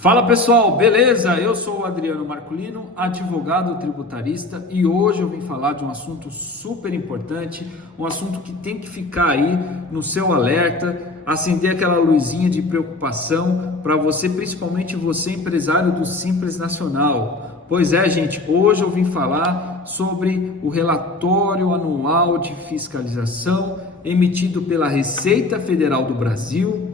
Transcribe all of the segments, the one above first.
Fala pessoal, beleza? Eu sou o Adriano Marculino, advogado tributarista, e hoje eu vim falar de um assunto super importante, um assunto que tem que ficar aí no seu alerta, acender aquela luzinha de preocupação para você, principalmente você empresário do Simples Nacional. Pois é, gente, hoje eu vim falar sobre o relatório anual de fiscalização emitido pela Receita Federal do Brasil,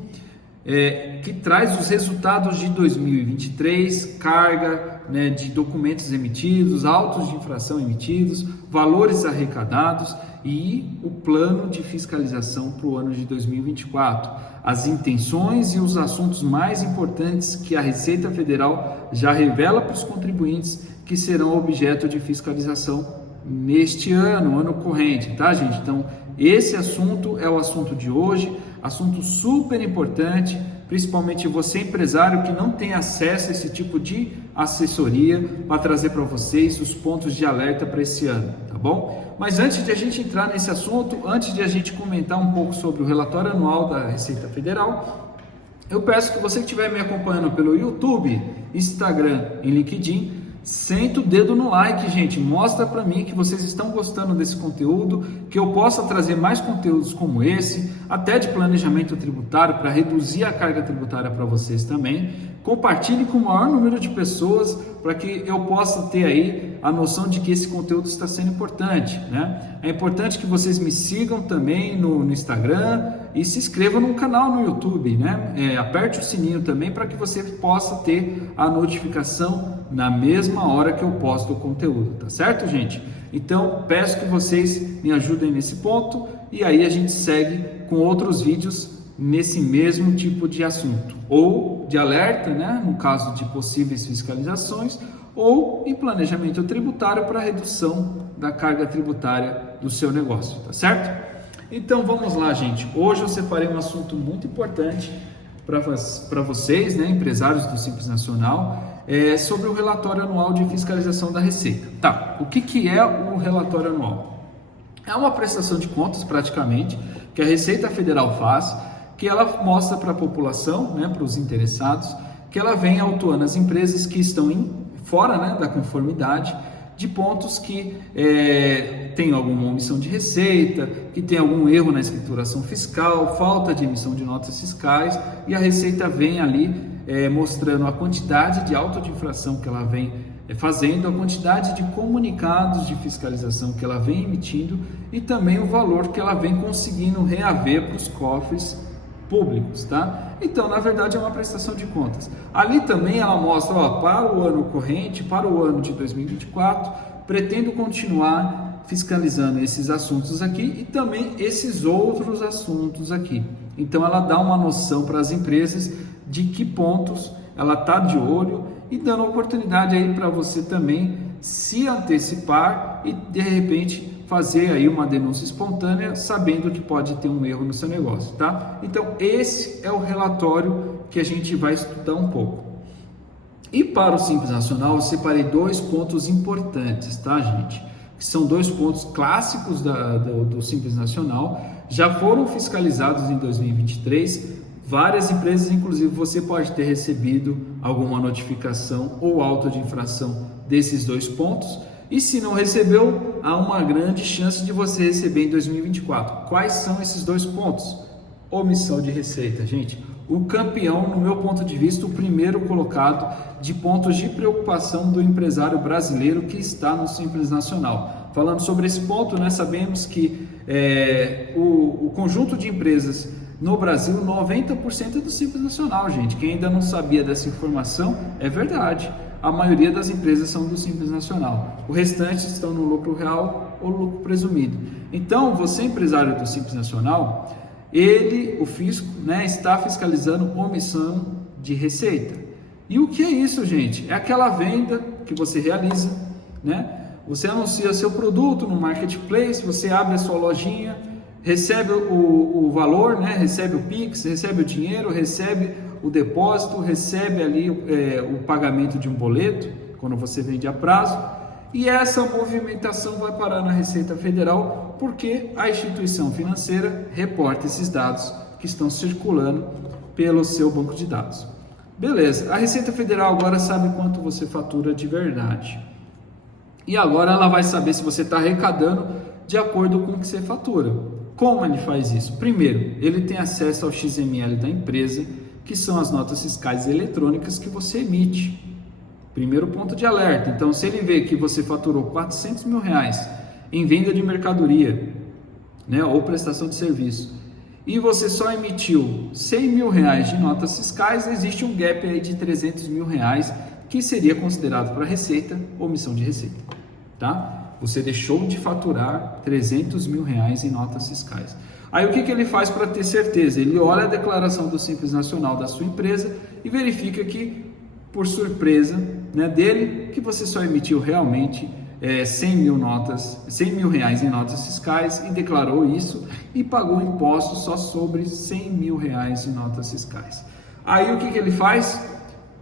que traz os resultados de 2023, carga, de documentos emitidos, autos de infração emitidos, valores arrecadados e o plano de fiscalização para o ano de 2024. As intenções e os assuntos mais importantes que a Receita Federal já revela para os contribuintes que serão objeto de fiscalização neste ano corrente, tá, gente? Então, esse assunto é o assunto de hoje, assunto super importante, principalmente você empresário que não tem acesso a esse tipo de assessoria, para trazer para vocês os pontos de alerta para esse ano, tá bom? Mas antes de a gente entrar nesse assunto, antes de a gente comentar um pouco sobre o relatório anual da Receita Federal, eu peço que você que estiver me acompanhando pelo YouTube, Instagram e LinkedIn, senta o dedo no like, gente, mostra para mim que vocês estão gostando desse conteúdo, que eu possa trazer mais conteúdos como esse, até de planejamento tributário, para reduzir a carga tributária para vocês também. Compartilhe com o maior número de pessoas, para que eu possa ter aí a noção de que esse conteúdo está sendo importante, né? É importante que vocês me sigam também no Instagram e se inscrevam no canal no YouTube, né? Aperte o sininho também para que você possa ter a notificação na mesma hora que eu posto o conteúdo, tá certo, gente? Então, peço que vocês me ajudem nesse ponto e aí a gente segue com outros vídeos nesse mesmo tipo de assunto, ou de alerta, né, no caso de possíveis fiscalizações, ou em planejamento tributário para redução da carga tributária do seu negócio, tá certo? Então vamos lá, gente. Hoje eu separei um assunto muito importante para vocês, né, empresários do Simples Nacional, sobre o relatório anual de fiscalização da Receita. Tá, o que é o relatório anual? É uma prestação de contas, praticamente, que a Receita Federal faz, que ela mostra para a população, né, para os interessados, que ela vem autuando as empresas que estão fora, né, da conformidade, de pontos que tem alguma omissão de receita, que tem algum erro na escrituração fiscal, falta de emissão de notas fiscais, e a Receita vem ali mostrando a quantidade de auto de infração que ela vem fazendo, a quantidade de comunicados de fiscalização que ela vem emitindo e também o valor que ela vem conseguindo reaver para os cofres públicos, tá? Então, na verdade, é uma prestação de contas. Ali também ela mostra, para o ano corrente, para o ano de 2024, pretendo continuar fiscalizando esses assuntos aqui e também esses outros assuntos aqui. Então, ela dá uma noção para as empresas de que pontos ela está de olho e dando oportunidade aí para você também se antecipar e, de repente, fazer aí uma denúncia espontânea, sabendo que pode ter um erro no seu negócio, tá? Então, esse é o relatório que a gente vai estudar um pouco. E para o Simples Nacional, eu separei dois pontos importantes, tá, gente? Que são dois pontos clássicos do Simples Nacional, já foram fiscalizados em 2023, várias empresas, inclusive você pode ter recebido alguma notificação ou auto de infração desses dois pontos, e se não recebeu, há uma grande chance de você receber em 2024. Quais são esses dois pontos? Omissão de receita, gente. O campeão, no meu ponto de vista, o primeiro colocado de pontos de preocupação do empresário brasileiro que está no Simples Nacional. Falando sobre esse ponto, nós sabemos que o conjunto de empresas no Brasil, 90% é do Simples Nacional, gente. Quem ainda não sabia dessa informação, é verdade. A maioria das empresas são do Simples Nacional. O restante estão no lucro real ou lucro presumido. Então, você empresário do Simples Nacional, o fisco, está fiscalizando omissão de receita. E o que é isso, gente? É aquela venda que você realiza, Você anuncia seu produto no marketplace, você abre a sua lojinha, recebe o valor, recebe o Pix, recebe o dinheiro, recebe o depósito, recebe ali o pagamento de um boleto, quando você vende a prazo, e essa movimentação vai parar na Receita Federal, porque a instituição financeira reporta esses dados que estão circulando pelo seu banco de dados. Beleza, a Receita Federal agora sabe quanto você fatura de verdade. E agora ela vai saber se você está arrecadando de acordo com o que você fatura. Como ele faz isso? Primeiro, ele tem acesso ao XML da empresa, que são as notas fiscais eletrônicas que você emite. Primeiro ponto de alerta. Então, se ele vê que você faturou R$400 mil em venda de mercadoria, né, ou prestação de serviço, e você só emitiu R$100 mil de notas fiscais, existe um gap aí de R$300 mil, que seria considerado para receita omissão de receita, tá? Você deixou de faturar R$300 mil em notas fiscais. Aí o que ele faz para ter certeza? Ele olha a declaração do Simples Nacional da sua empresa e verifica que, por surpresa, né, dele, que você só emitiu realmente R$100 mil em notas fiscais e declarou isso e pagou imposto só sobre R$100 mil em notas fiscais. Aí o que ele faz?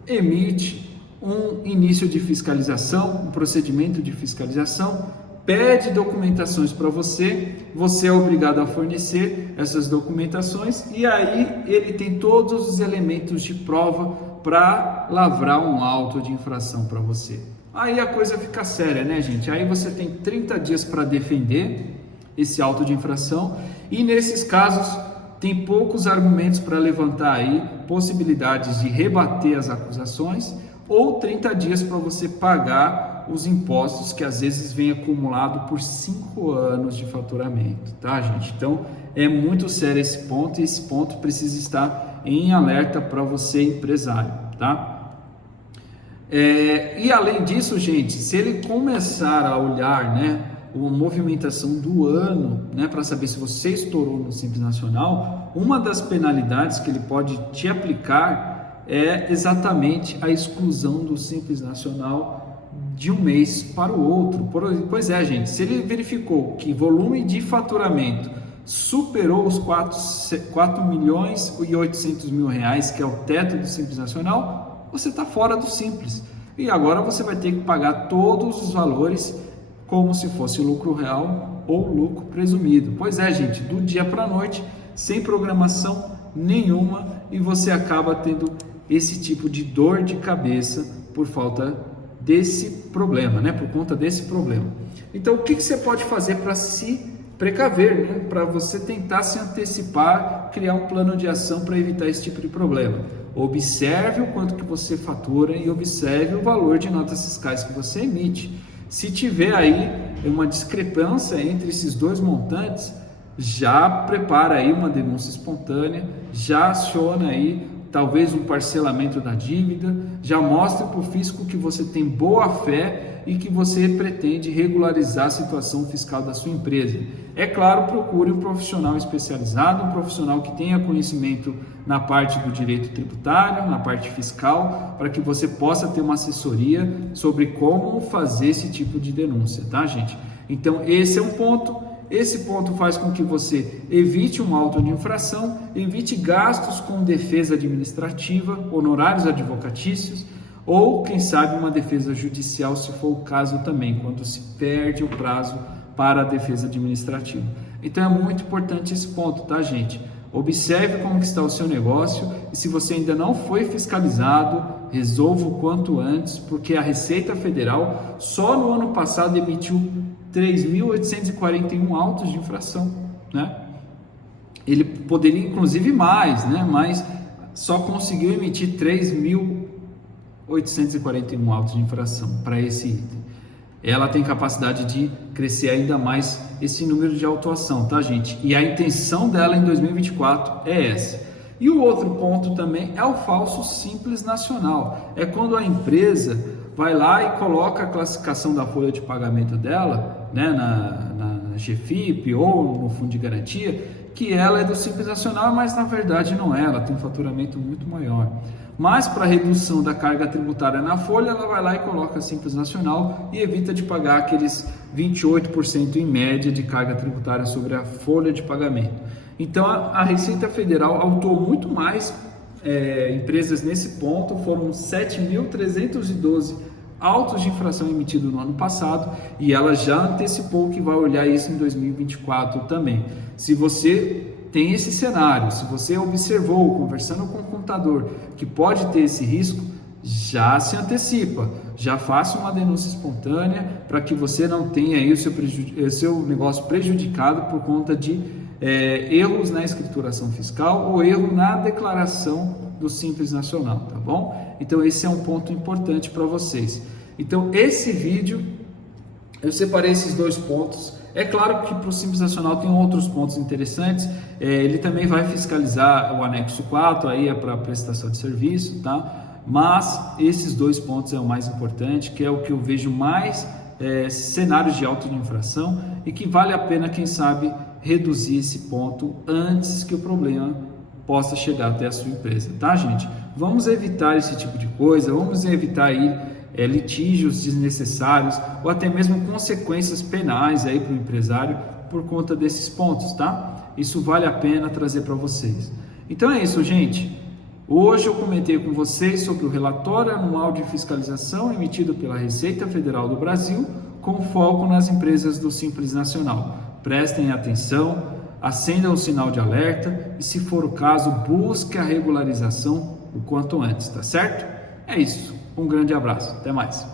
Emite um início de fiscalização, um procedimento de fiscalização, pede documentações para você, você é obrigado a fornecer essas documentações e aí ele tem todos os elementos de prova para lavrar um auto de infração para você. Aí a coisa fica séria, né, gente? Aí você tem 30 dias para defender esse auto de infração e nesses casos tem poucos argumentos para levantar aí possibilidades de rebater as acusações ou 30 dias para você pagar os impostos que às vezes vem acumulado por 5 anos de faturamento, tá, gente? Então é muito sério esse ponto e esse ponto precisa estar em alerta para você, empresário, tá? E além disso, gente, se ele começar a olhar, né, a movimentação do ano, né, para saber se você estourou no Simples Nacional, uma das penalidades que ele pode te aplicar é exatamente a exclusão do Simples Nacional de um mês para o outro. Pois é, gente, se ele verificou que volume de faturamento superou os 4 milhões e 800 mil reais, que é o teto do Simples Nacional, você está fora do Simples. E agora você vai ter que pagar todos os valores como se fosse lucro real ou lucro presumido. Pois é, gente, do dia para a noite, sem programação nenhuma, e você acaba tendo esse tipo de dor de cabeça por falta desse problema, né? Por conta desse problema. Então, o que você pode fazer para se precaver, né? Para você tentar se antecipar, criar um plano de ação para evitar esse tipo de problema? Observe o quanto que você fatura e observe o valor de notas fiscais que você emite. Se tiver aí uma discrepância entre esses dois montantes, já prepara aí uma denúncia espontânea, já aciona aí talvez um parcelamento da dívida, já mostra para o fisco que você tem boa fé e que você pretende regularizar a situação fiscal da sua empresa. É claro, procure um profissional especializado, um profissional que tenha conhecimento na parte do direito tributário, na parte fiscal, para que você possa ter uma assessoria sobre como fazer esse tipo de denúncia, tá, gente? Então, esse é um ponto. Esse ponto faz com que você evite um auto de infração, evite gastos com defesa administrativa, honorários advocatícios ou, quem sabe, uma defesa judicial, se for o caso também, quando se perde o prazo para a defesa administrativa. Então é muito importante esse ponto, tá, gente? Observe como que está o seu negócio e se você ainda não foi fiscalizado, resolva o quanto antes, porque a Receita Federal só no ano passado emitiu 3.841 autos de infração, né? Ele poderia inclusive mais, né? Mas só conseguiu emitir 3.841 autos de infração para esse item. Ela tem capacidade de crescer ainda mais esse número de autuação, tá, gente? E a intenção dela em 2024 é essa. E o outro ponto também é o falso Simples Nacional. É quando a empresa vai lá e coloca a classificação da folha de pagamento dela, né, na GFIP ou no Fundo de Garantia, que ela é do Simples Nacional, mas na verdade não é, ela tem um faturamento muito maior. Mas para redução da carga tributária na folha, ela vai lá e coloca Simples Nacional e evita de pagar aqueles 28% em média de carga tributária sobre a folha de pagamento. Então a Receita Federal autuou muito mais empresas nesse ponto, foram 7.312 autos de infração emitidos no ano passado e ela já antecipou que vai olhar isso em 2024 também. Se você tem esse cenário, se você observou, conversando com o contador, que pode ter esse risco, já se antecipa, já faça uma denúncia espontânea para que você não tenha aí o seu negócio prejudicado por conta de erros na escrituração fiscal ou erro na declaração do Simples Nacional, tá bom? Então esse é um ponto importante para vocês. Então esse vídeo, eu separei esses 2 pontos. É claro que para o Simples Nacional tem outros pontos interessantes, ele também vai fiscalizar o anexo 4, aí é para prestação de serviço, tá? Mas esses 2 pontos é o mais importante, que é o que eu vejo mais cenários de auto de infração e que vale a pena, quem sabe, reduzir esse ponto antes que o problema possa chegar até a sua empresa, tá, gente? Vamos evitar esse tipo de coisa, vamos evitar aí litígios desnecessários ou até mesmo consequências penais aí para o empresário por conta desses pontos, tá? Isso vale a pena trazer para vocês. Então é isso, gente. Hoje eu comentei com vocês sobre o relatório anual de fiscalização emitido pela Receita Federal do Brasil, com foco nas empresas do Simples Nacional. Prestem atenção, acendam o sinal de alerta e, se for o caso, busque a regularização o quanto antes, tá certo? É isso. Um grande abraço. Até mais.